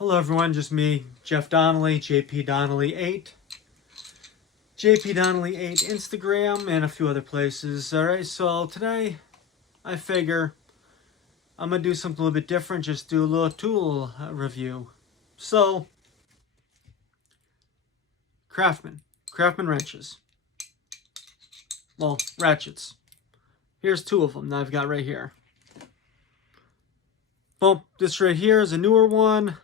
Hello everyone, just me, Jeff Donnelly, JP Donnelly 8. JP Donnelly 8 Instagram and a few other places. Alright, so today I figure I'm going to do something a little bit different, just do a little tool review. So, Craftsman wrenches. Well, ratchets. Here's two of them that I've got right here. Boom, this right here is a newer one.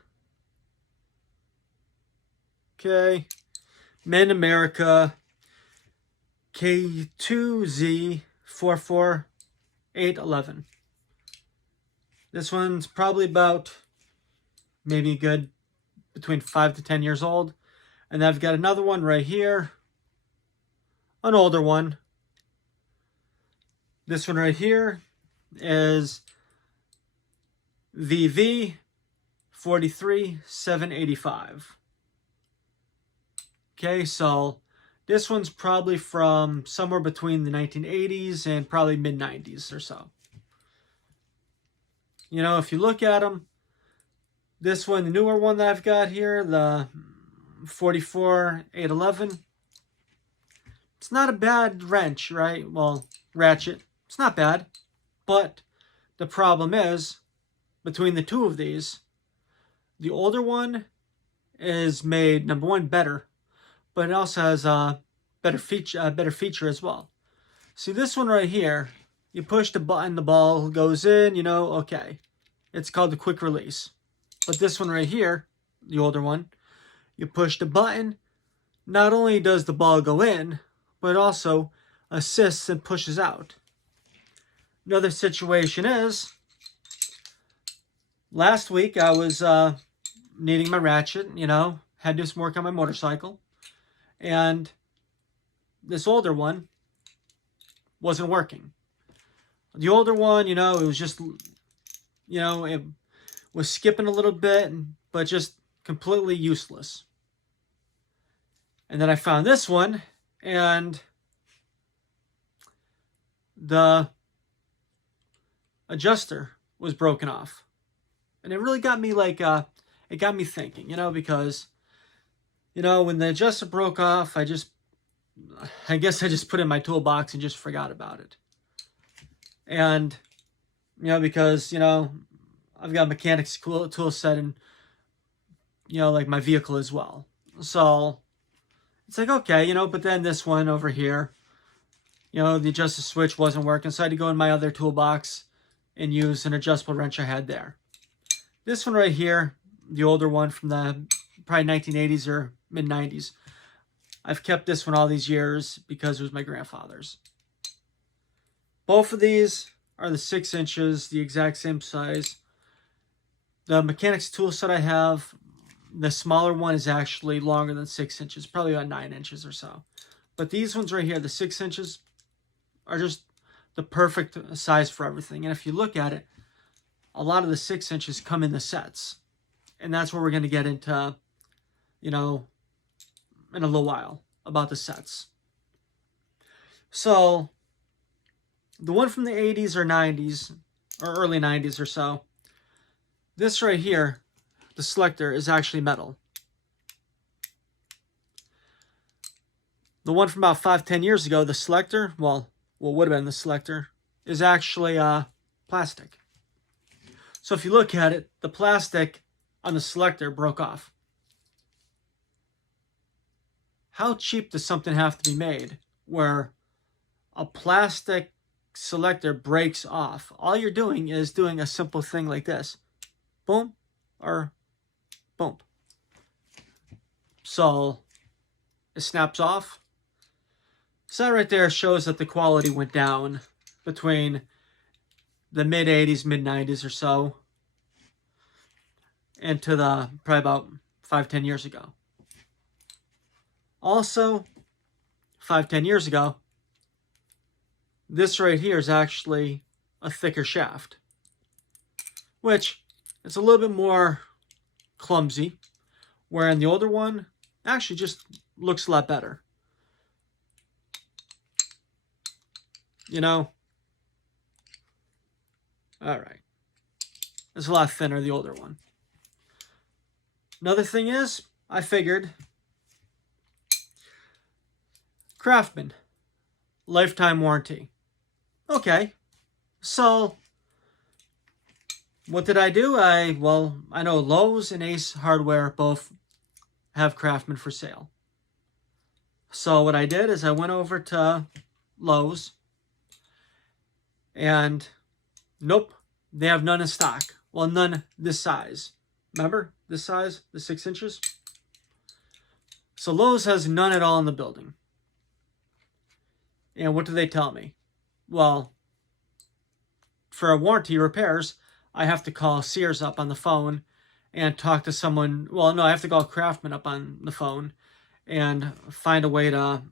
Okay, Made in America, K2Z44811. This one's probably about maybe a good between 5 to 10 years old. And I've got another one right here, an older one. This one right here is VV43785. Okay, so this one's probably from somewhere between the 1980s and probably mid-90s or so. You know, if you look at them, this one, the newer one that I've got here, the 44811, it's not a bad wrench, right? Well, ratchet, it's not bad. But the problem is, between the two of these, the older one is made, number one, better. But it also has a better feature as well. See this one right here, you push the button, the ball goes in, you know, okay. It's called the quick release. But this one right here, the older one, you push the button, not only does the ball go in, but it also assists and pushes out. Another situation is, last week I was needing my ratchet, you know, had to do some work on my motorcycle. And this older one wasn't working. The older one, you know, it was just, you know, it was skipping a little bit, but just completely useless. And then I found this one, and the adjuster was broken off. And it really got me like, it got me thinking, you know, because, you know, when the adjuster broke off, I guess I just put it in my toolbox and just forgot about it. And, you know, because, you know, I've got a mechanics tool set in, you know, like my vehicle as well. So it's like, okay, you know, but then this one over here, you know, the adjuster switch wasn't working. So I had to go in my other toolbox and use an adjustable wrench I had there. This one right here, the older one from the probably 1980s or mid-90s. I've kept this one all these years because it was my grandfather's. Both of these are the 6 inches, the exact same size. The mechanics tool set I have, the smaller one is actually longer than 6 inches, probably about 9 inches or so. But these ones right here, the 6 inches, are just the perfect size for everything. And if you look at it, a lot of the 6 inches come in the sets. And that's where we're going to get into, you know, in a little while about the sets. So the one from the 80s or 90s or early 90s or so, this right here, the selector, is actually metal. The one from about 5-10 years ago, the selector, well, what would have been the selector, is actually plastic. So if you look at it, the plastic on the selector broke off. How cheap does something have to be made where a plastic selector breaks off? All you're doing is doing a simple thing like this. Boom, or boom. So it snaps off. So that right there shows that the quality went down between the mid-80s, mid-90s or so, into the probably about 5-10 years ago. Also, 5-10 years ago, this right here is actually a thicker shaft, which it's a little bit more clumsy, where in the older one, actually just looks a lot better. You know? All right. It's a lot thinner, the older one. Another thing is, I figured, Craftsman, lifetime warranty. Okay, so what did I do? I know Lowe's and Ace Hardware both have Craftsman for sale. So what I did is I went over to Lowe's, and nope, they have none in stock. Well, none this size. Remember this size, the 6 inches? So Lowe's has none at all in the building. And what do they tell me? Well, for a warranty repairs, I have to call Sears up on the phone and talk to someone. Well, no, I have to call Craftsman up on the phone and find a way to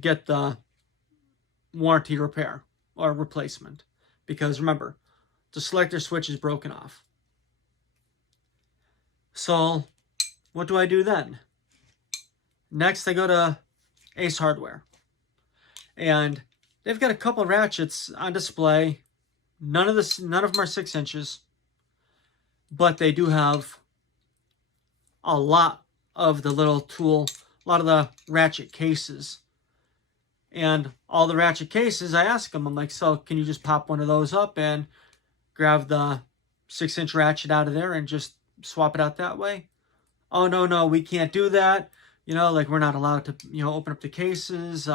get the warranty repair or replacement. Because remember, the selector switch is broken off. So what do I do then? Next, I go to Ace Hardware. And they've got a couple ratchets on display. None of them are 6 inches. But they do have a lot of the little tool, a lot of the ratchet cases. And all the ratchet cases, I ask them, I'm like, so can you just pop one of those up and grab the 6-inch ratchet out of there and just swap it out that way? Oh, no, we can't do that. You know, like we're not allowed to, open up the cases.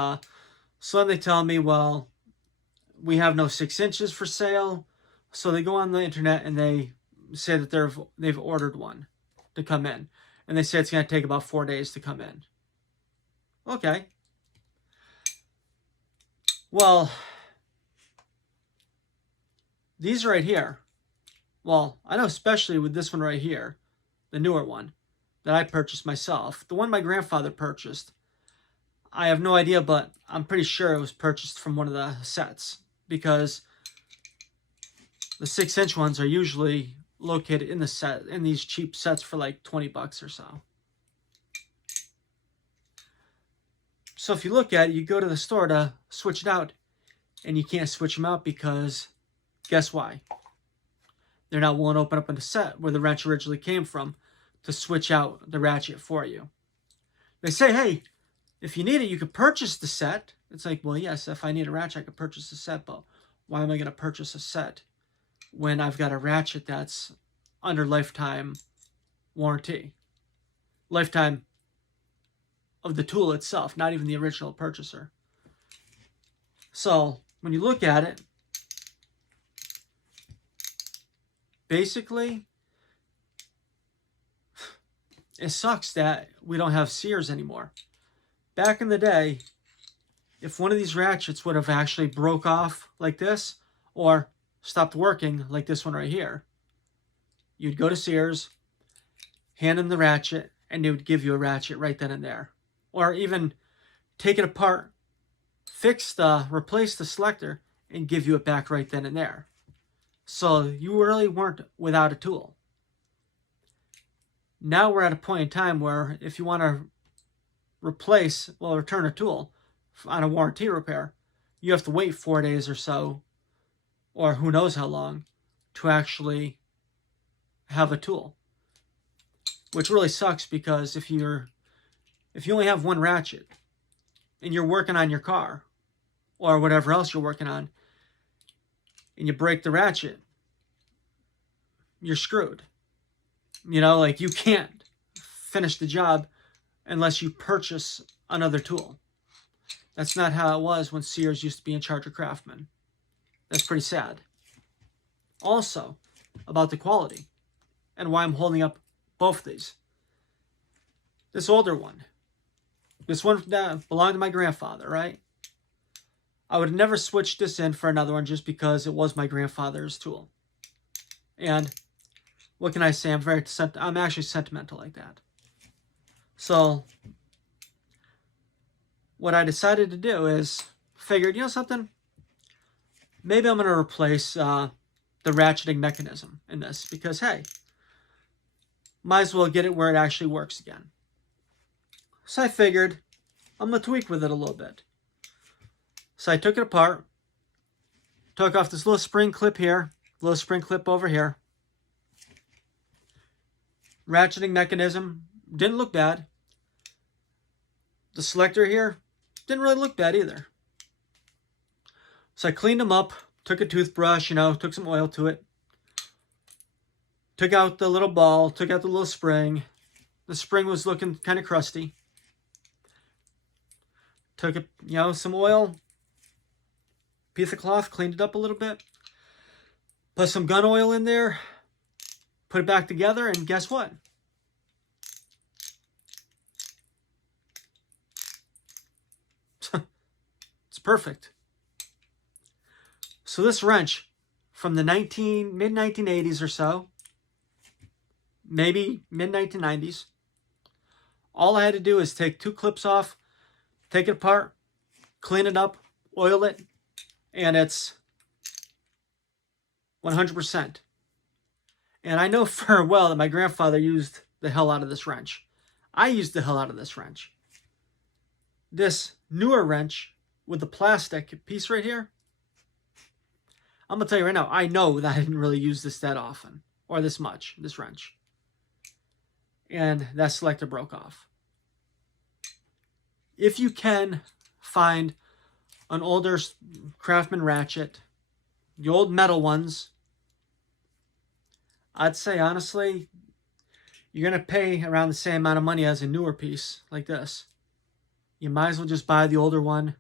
So then they tell me, well, we have no 6 inches for sale. So they go on the internet and they say that they've ordered one to come in. And they say it's going to take about 4 days to come in. Okay. Well, these right here, well, I know especially with this one right here, the newer one that I purchased myself, the one my grandfather purchased, I have no idea, but I'm pretty sure it was purchased from one of the sets because the 6-inch ones are usually located in the set, in these cheap sets for like $20 or so. So if you look at it, you go to the store to switch it out and you can't switch them out because guess why? They're not willing to open up in the set where the wrench originally came from to switch out the ratchet for you. They say, hey, if you need it, you could purchase the set. It's like, well, yes, if I need a ratchet, I could purchase a set, but why am I going to purchase a set when I've got a ratchet that's under lifetime warranty? Lifetime of the tool itself, not even the original purchaser. So when you look at it, basically, it sucks that we don't have Sears anymore. Back in the day, if one of these ratchets would have actually broke off like this or stopped working like this one right here, you'd go to Sears, hand them the ratchet, and they would give you a ratchet right then and there. Or even take it apart, replace the selector, and give you it back right then and there. So you really weren't without a tool. Now we're at a point in time where if you want to return a tool on a warranty repair, you have to wait 4 days or so, or who knows how long, to actually have a tool. Which really sucks because if you only have one ratchet and you're working on your car or whatever else you're working on and you break the ratchet, you're screwed. Like you can't finish the job unless you purchase another tool. That's not how it was when Sears used to be in charge of Craftsman. That's pretty sad. Also, about the quality and why I'm holding up both of these. This older one. This one belonged to my grandfather, right? I would never switch this in for another one just because it was my grandfather's tool. And what can I say? I'm actually sentimental like that. So what I decided to do is figured, something? Maybe I'm going to replace the ratcheting mechanism in this because, hey, might as well get it where it actually works again. So I figured I'm going to tweak with it a little bit. So I took it apart, took off this little spring clip here, little spring clip over here, ratcheting mechanism didn't look bad. The selector here didn't really look bad either. So I cleaned them up, took a toothbrush, took some oil to it. Took out the little ball, took out the little spring. The spring was looking kind of crusty. Took some oil, piece of cloth, cleaned it up a little bit. Put some gun oil in there, put it back together, and guess what? It's perfect. So this wrench from the mid-1980s or so, maybe mid-1990s, all I had to do is take 2 clips off, take it apart, clean it up, oil it, and it's 100%. And I know for well that my grandfather used the hell out of this wrench. I used the hell out of this wrench. This newer wrench with the plastic piece right here, I'm going to tell you right now, I know that I didn't really use this that often, or this much, this wrench. And that selector broke off. If you can find an older Craftsman ratchet, the old metal ones, I'd say honestly, you're going to pay around the same amount of money as a newer piece like this. You might as well just buy the older one,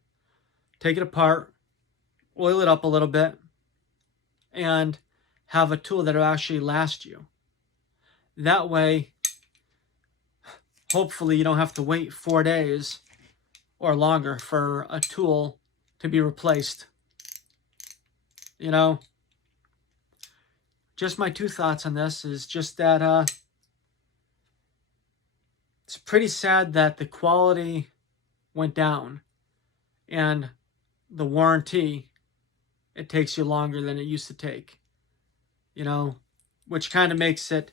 take it apart, oil it up a little bit, and have a tool that will actually last you. That way, hopefully you don't have to wait 4 days or longer for a tool to be replaced. Just my 2 thoughts on this is just that it's pretty sad that the quality went down and the warranty, it takes you longer than it used to take, which kind of makes it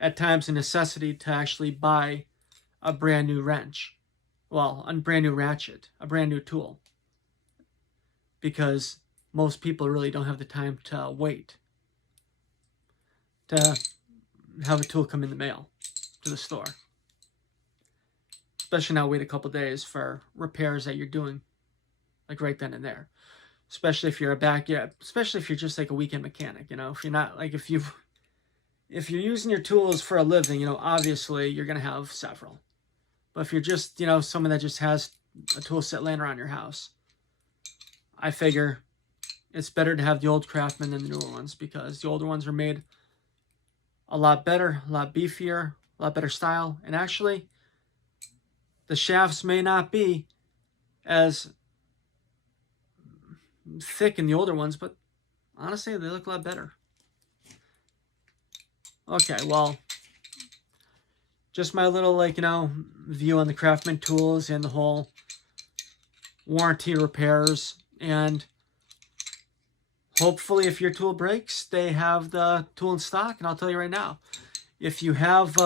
at times a necessity to actually buy a brand new wrench. Well, a brand new ratchet, a brand new tool. Because most people really don't have the time to wait to have a tool come in the mail to the store. Especially now wait a couple days for repairs that you're doing, like right then and there. Especially if you're especially if you're just like a weekend mechanic, if you're not like, if you're using your tools for a living, obviously you're going to have several. But if you're just, someone that just has a tool set laying around your house, I figure it's better to have the old Craftsman than the newer ones, because the older ones are made a lot better, a lot beefier, a lot better style. And actually, the shafts may not be as thick in the older ones, but honestly, they look a lot better. Okay, well, just my little, view on the Craftsman tools and the whole warranty repairs. And hopefully, if your tool breaks, they have the tool in stock. And I'll tell you right now, if you have,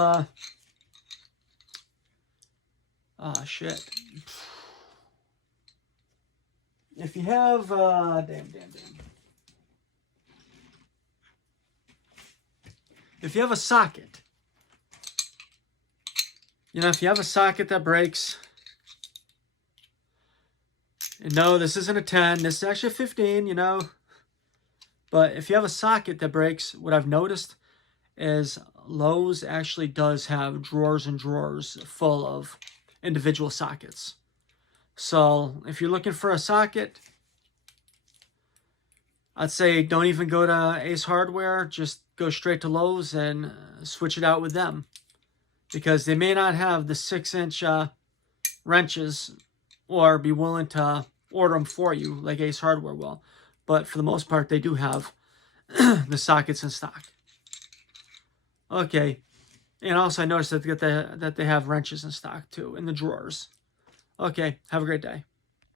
if you have, if you have a socket, if you have a socket that breaks, and no, this isn't a 10, this is actually a 15, but if you have a socket that breaks, what I've noticed is Lowe's actually does have drawers and drawers full of individual sockets. So if you're looking for a socket, I'd say don't even go to Ace Hardware, just go straight to Lowe's and switch it out with them. Because they may not have the 6-inch wrenches or be willing to order them for you like Ace Hardware will. But for the most part, they do have the sockets in stock. Okay. And also I noticed that they have wrenches in stock too in the drawers. Okay. Have a great day.